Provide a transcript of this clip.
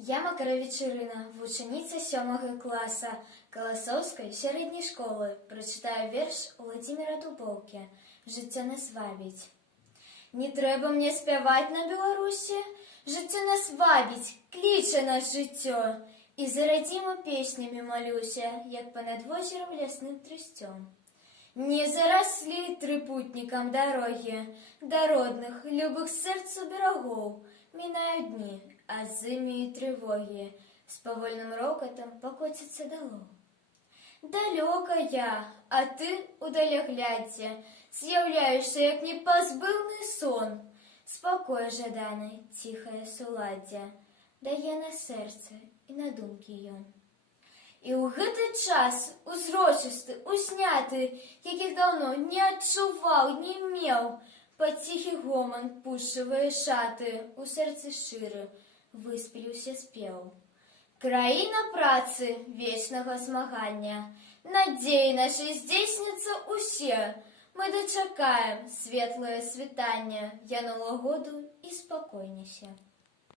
Я Макарович Ірина, вучениця 7 класу Колосовської середньої школи. Прочитаю вірш Володимира Дубовки «Життя нас вабить». Не треба мне спявать на Беларусі, життя нас вабить, кліче нас життя. І зарадімо песнями молюся, як понад озером лясным трястем. Не заросли трипутником дороги, до родных, любых сердцу берегов. Минают дни, а зимі і тривоги з повольним рокотом покотяться долу. Далеко я, а ти удаляглядя, з'являєшся, як непозбивний сон. Спокой жаданий, тихая суладдя, дає на серце і на думки ён. І ў гэты час узрочисты, усняты, якіх даўно не адчуваў, не меў, пад ціхі гоман пушчавыя шаты, у сэрцы шчыры выспеліўся спеў. Краіна працы, вечнага змагання, надзеі нашай здзейсняцца ўсе. Мы дачакаем светлае світанне, яно лагоду і спакойнейся.